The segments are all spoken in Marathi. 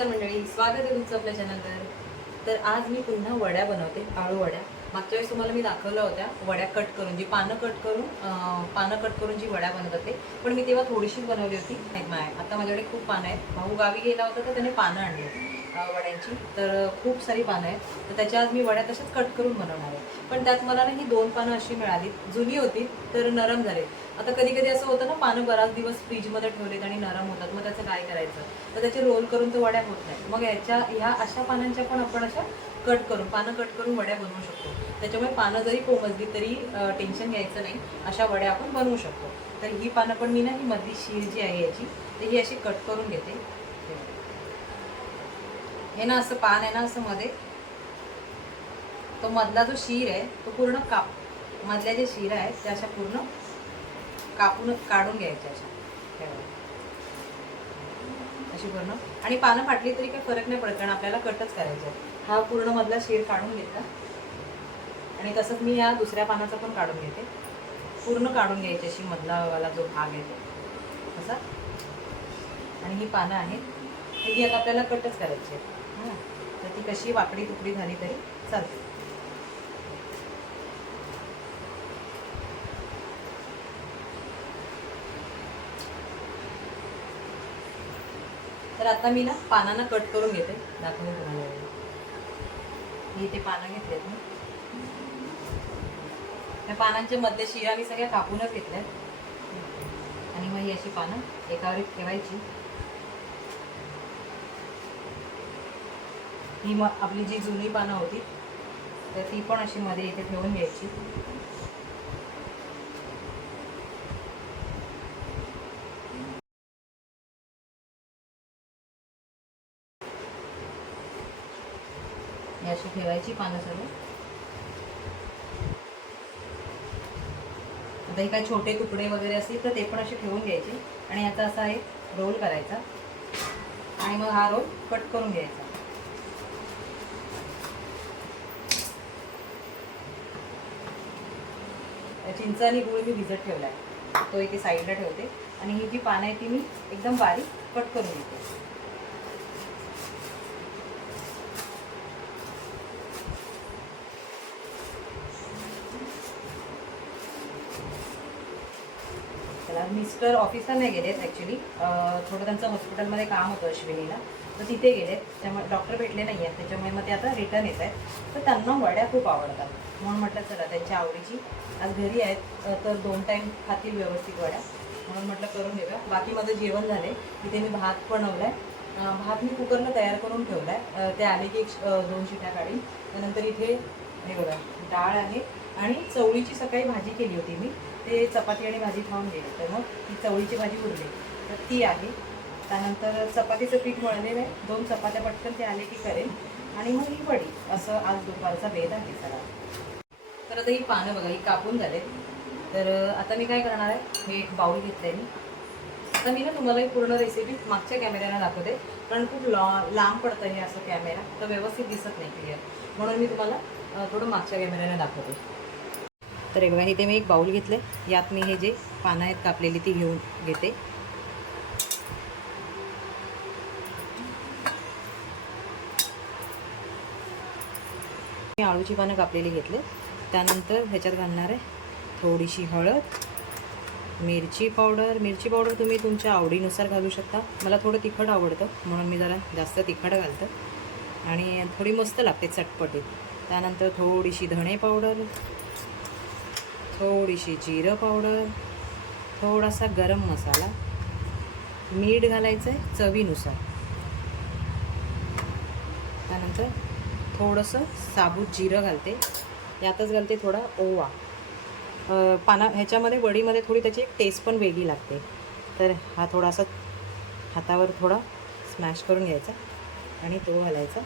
नमस्कार मंडळी स्वागत आहे तुमचं आपल्या चॅनलवर तर आज मी पुन्हा वड्या बनवते आळू वड्या. मागच्या वेळेस तुम्हाला मी दाखवल्या होत्या वड्या कट करून जी पानं कट करून पानं कट करून जी वड्या बनवत होते. पण मी तेव्हा थोडीशीच बनवली होती. नाही माय आता माझ्याकडे खूप पानं आहेत. भाऊ गावी गेला होता तर त्याने पानं आणली होती. वड्यांची तर खूप सारी पानं आहेत. तर त्याच्या आज मी वड्या तशाच कट करून बनवणार आहे. पण त्यात मला ना ही दोन पानं अशी मिळाली जुनी होती तर नरम झाले आता कधी कधी असं होतं ना पानं बराच दिवस फ्रीजमध्ये ठेवलेत आणि नरम होतात. मग त्याचं काय करायचं? तर त्याचे रोल करून तर वड्या होत नाही मग याच्या ह्या अशा पानांच्या पण आपण अशा कट करून पानं कट करून वड्या बनवू शकतो. त्याच्यामुळे पानं जरी कोमजली तरी टेन्शन घ्यायचं नाही. अशा वड्या आपण बनवू शकतो. तर ही पानं पण मी ना ही मधली शीर जी आहे याची तर ही अशी कट करून घेते. हे ना असं पान आहे ना असं मध्ये. तो मधला जो शीर आहे तो पूर्ण काप मधल्या जे शिरा आहेत त्या अशा पूर्ण कापून काढून घ्यायच्या अशा. अशी पूर्ण. आणि पानं फाटली तरी काही फरक नाही पडत कारण आपल्याला कटच करायचं आहे. हा पूर्ण मधला शीर काढून घेतला. आणि तसंच मी या दुसऱ्या पानाचा पण काढून घेते. पूर्ण काढून घ्यायची अशी मधला वाला जो भाग आहे तो. असा. आणि ही पानं आहेत. ही आता आपल्याला कटच करायची आहे हो. तर ती कशी वाकडी तुकडी झाली तरी चालते. तर आता मी ना पानांना कट करून घेते. दाखवून तुम्हाला. मी इथे पानं घेतलेत मी त्या पानांच्या मधले शिरा मी सगळ्या कापूनच घेतल्यात. आणि मग ही अशी पानं एकावर एक ठेवायची. ही मग आपली जी जुनी पानं होती तर ती पण अशी मध्ये इथे ठेवून घ्यायची. ही अशी ठेवायची पानं सर्व आता हे काय छोटे तुकडे वगैरे असतील तर ते पण असे ठेवून घ्यायचे. आणि याचा असा एक रोल करायचा. आणि मग हा रोल कट करून घ्यायचा. चिंच आणि गुळ मी भिजत ठेवला आहे तो इथे साईडला ठेवते आणि ही जी पानं आहे ती मी एकदम बारीक कट करून घेते. त्याला मिस्टर ऑफिसला नाही गेलेत ॲक्च्युली थोडं त्यांचं हॉस्पिटलमध्ये काम होतं अश्विनीला. तर तिथे गेले त्यामुळे डॉक्टर भेटले नाही आहेत त्याच्यामुळे मग ते आता रिटर्न येत आहेत. तर त्यांना वड्या खूप आवडतात. म्हणून म्हटलं चला त्यांच्या आवडीची आज घरी आहेत. तर दोन टाईम खातील व्यवस्थित वड्या. म्हणून म्हटलं करून घेऊया बाकी माझं जेवण झाले. तिथे मी भात बनवला आहे भात मी कुकरला तयार करून ठेवला आहे ते आले की एक श- दोन शिट्या काढीन. त्यानंतर इथे हे बघा डाळ आहे आणि चवळीची सकाळी भाजी केली होती मी. ते चपाती आणि भाजी खाऊन गेली. तर मग ती चवळीची भाजी उरली. तर ती आहे. त्यानंतर चपातीचं पीठ मळलेलं आहे. दोन चपात्या पटकन ते आले की करेन. आणि मग ही वडी. असं आज दुपारचा भेद आहे सगळा. तर आता ही पानं बघा ही कापून झालेत. तर आता मी काय करणार आहे? मी एक बाऊल घेतले मी. आता मी ना तुम्हाला ही पूर्ण रेसिपी मागच्या कॅमेऱ्यानं दाखवते. कारण खूप लॉ लांब पडतं हे असं कॅमेरा तर व्यवस्थित दिसत नाही क्लिअर म्हणून मी तुम्हाला थोडं मागच्या कॅमेऱ्यानं दाखवते. तर हे बघा इथे मी एक बाऊल घेतले यात मी हे जे पानं आहेत कापलेली ती घेऊन घेते. मी आळूची पानं कापलेली घेतले. त्यानंतर ह्याच्यात घालणार आहे थोडीशी हळद मिरची पावडर. मिरची पावडर तुम्ही तुमच्या आवडीनुसार घालू शकता. मला थोडं तिखट आवडतं म्हणून मी जरा जास्त तिखट घालतं. आणि थोडी मस्त लागते चटपटीत त्यानंतर थोडीशी धणे पावडर थोडीशी जिरं पावडर थोडासा गरम मसाला मीठ घालायचं आहे चवीनुसार. त्यानंतर थोडंसं साबूत जिरं घालते. यातच घालते थोडा ओवा. पाना ह्याच्यामध्ये वडीमध्ये थोडी त्याची एक टेस्ट पण वेगळी लागते. तर हा थोडासा हातावर थोडा स्मॅश करून घ्यायचा आणि तो घालायचा.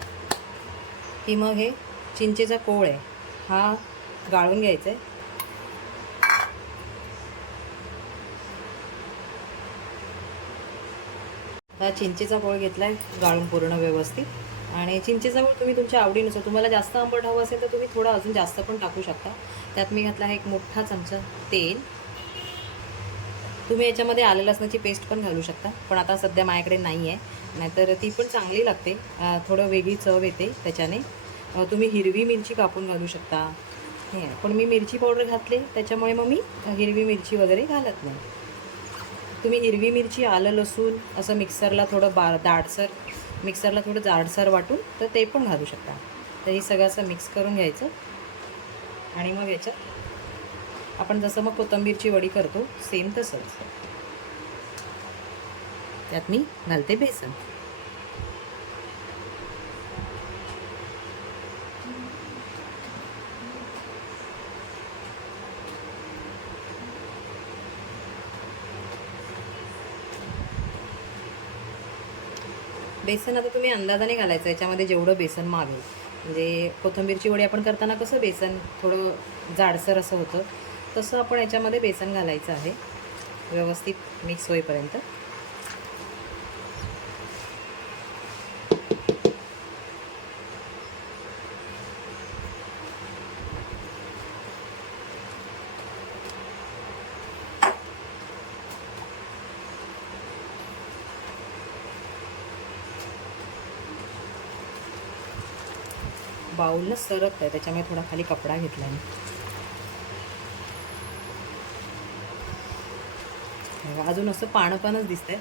की मग हे चिंचेचा कोळ आहे हा गाळून घ्यायचा आहे. हा चिंचेचा कोळ घेतला आहे गाळून पूर्ण व्यवस्थित. आणि चिंचेचा गूळ तुम्ही तुमच्या आवडीनुसार तुम्हाला जास्त आंबट हवं असेल तर तुम्ही थोडा अजून जास्त पण टाकू शकता. त्यात मी घातला आहे एक मोठा चमचा तेल. तुम्ही याच्यामध्ये आलं लसणाची पेस्ट पण घालू शकता पण आता सध्या माझ्याकडे नाही आहे. नाहीतर ती पण चांगली लागते. थोडं वेगळी चव येते त्याच्याने. तुम्ही हिरवी मिरची कापून घालू शकता. हे पण मी मिरची पावडर घातले त्याच्यामुळे मग मी हिरवी मिरची वगैरे घालत नाही. तुम्ही हिरवी मिरची आलं लसूण असं मिक्सरला थोडं बा दाटसर मिक्सरला थोडं जाडसर वाटून तर ते पण घालू शकता. तर हे सगळं असं मिक्स करून घ्यायचं. आणि मग याच्यात आपण जसं मग कोथिंबीरची वडी करतो सेम तसंच. त्यात मी घालते बेसन. बेसन आता तुम्ही अंदाजाने घालायचं याच्यामध्ये जेवढं बेसन मावेल म्हणजे कोथिंबीरची वडी आपण करताना कसं बेसन थोडं जाडसर असं होतं तसं आपण याच्यामध्ये बेसन घालायचं आहे. व्यवस्थित मिक्स होईपर्यंत. बाऊलनं सरकत आहे त्याच्यामुळे थोडा खाली कपडा घेतला मी. अजून असं पानं पानच दिसतंय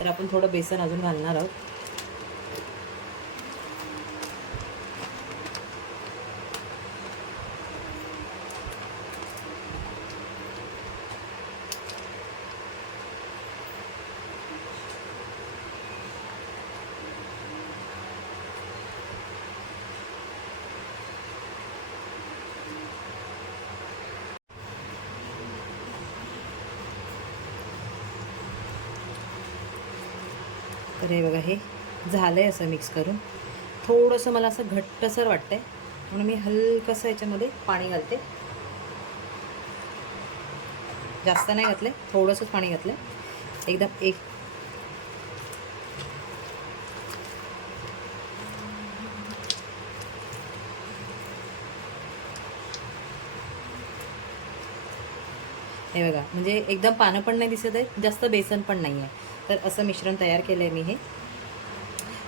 तर आपण थोडं बेसन अजून घालणार आहोत. तर हे बघा हे झालं आहे असं मिक्स करून. थोडंसं मला असं घट्टसर वाटतं आहे म्हणून मी हलकंसं याच्यामध्ये पाणी घालते. जास्त नाही घातलं थोडंसंच पाणी घातलं एकदम एक हे बघा म्हणजे एकदम पानं पण नाही दिसत आहे जास्त बेसन पण नाही आहे तर असं मिश्रण तयार केलं आहे मी हे.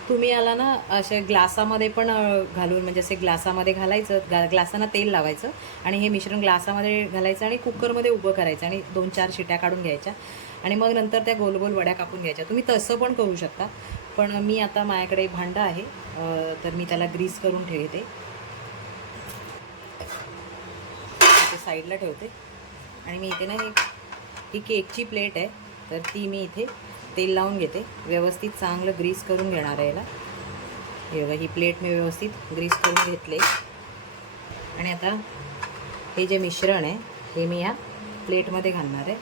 तुम्ही याला ना असे ग्लासामध्ये पण घालून म्हणजे असे ग्लासामध्ये घालायचं ग्ला ग्लासांना तेल लावायचं आणि हे मिश्रण ग्लासामध्ये घालायचं आणि कुकरमध्ये उभं करायचं आणि दोन चार शिट्या काढून घ्यायच्या आणि मग नंतर त्या गोल गोल वड्या कापून घ्यायच्या. तुम्ही तसं पण करू शकता पण मी आता माझ्याकडे भांडं आहे तर मी त्याला ग्रीस करून ठेवते. ते साईडला ठेवते आणि मी इथे ना एक ही केकची प्लेट आहे तर ती मी इथे तेल लावून घेते. व्यवस्थित चांगलं ग्रीस करून घेणार आहे याला. हे बघा ही प्लेट मी व्यवस्थित ग्रीस करून घेतले. आणि आता हे जे मिश्रण आहे हे मी या प्लेटमध्ये घालणार आहे.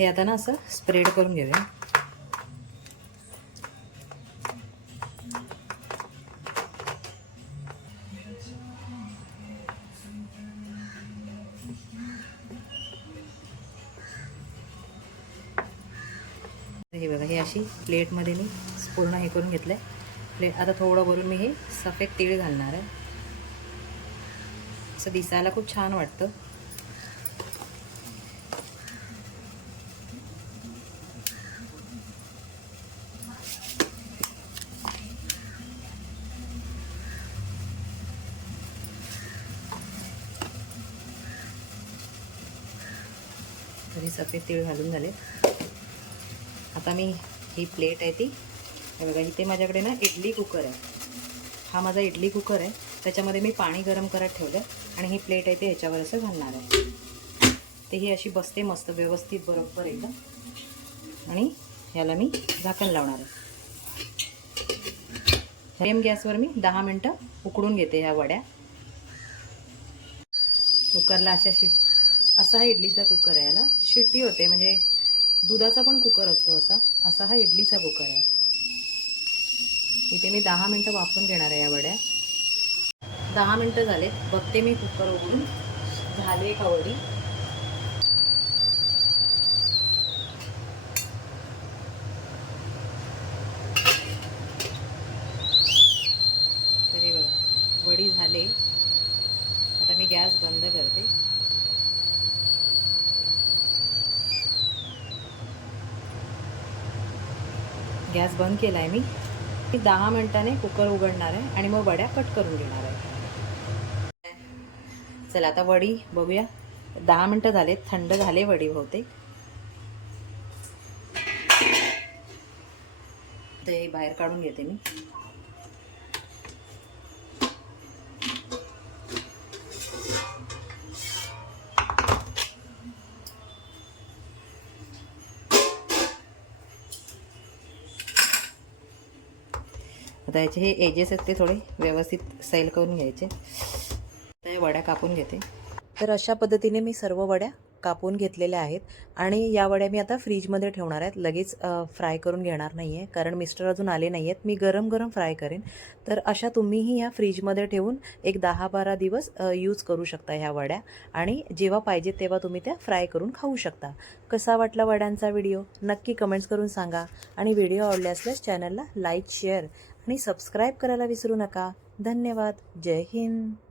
हे आता ना असं स्प्रेड करून घेऊया. हे बघा हे अशी प्लेटमध्ये मी पूर्ण हे करून घेतलं आहे प्लेट आता थोडं भरून मी हे सफेद तीळ घालणार आहे. असं दिसायला खूप छान वाटतं. सफेद तीळ घालून झाले. आता मी ही प्लेट आहे ती. हे बघा इथे माझ्याकडे ना इडली कुकर आहे. हा माझा इडली कुकर आहे. त्याच्यामध्ये मी पाणी गरम करत ठेवलं आणि ही प्लेट आहे ते ह्याच्यावर असं घालणार आहे. ते ही अशी बसते मस्त व्यवस्थित बरोबर एकदम. आणि याला मी झाकण लावणार आहे. सेम गॅसवर मी दहा मिनटं उकडून घेते ह्या वड्या. कुकरला अशा शिट असा हा इडलीचा कुकर आहे याला. शिट्टी होते म्हणजे दुधाचा पण कुकर असतो असा. असा हा इडलीचा कुकर आहे. इथे मी दहा मिनटं वापरून घेणार आहे या वड्या. दहा मिनटं झालेत. बघते मी कुकर उघडून. झाले का वडी तरी बघा वडी झाले. आता मी गॅस बंद करते. गॅस बंद केला आहे मी दहा मिनटाने कुकर उघडणार आहे आणि मग वड्या कट करून घेणार आहे. चला आता वडी बघूया. दहा मिनटं झाले थंड झाले वडी बहुतेक. ते बाहेर काढून घेते मी. आता याचे हे एजेस आहेत ते थोडे व्यवस्थित सैल करून घ्यायचे. आता वड्या कापून घेते. तर अशा पद्धतीने मी सर्व वड्या कापून घेतलेल्या आहेत आणि या वड्या मी आता फ्रीजमध्ये ठेवणार आहेत. लगेच फ्राय करून घेणार नाही आहे कारण मिस्टर अजून आले नाही आहेत मी गरम गरम फ्राय करेन. तर अशा तुम्हीही या फ्रीजमध्ये ठेवून एक दहा बारा दिवस यूज करू शकता ह्या वड्या आणि जेव्हा पाहिजे तेव्हा तुम्ही त्या फ्राय करून खाऊ शकता. कसा वाटला वड्यांचा व्हिडिओ नक्की कमेंट्स करून सांगा आणि व्हिडिओ आवडले असल्यास चॅनलला लाईक शेअर आणि सबस्क्राईब करायला विसरू नका. धन्यवाद. जय हिंद.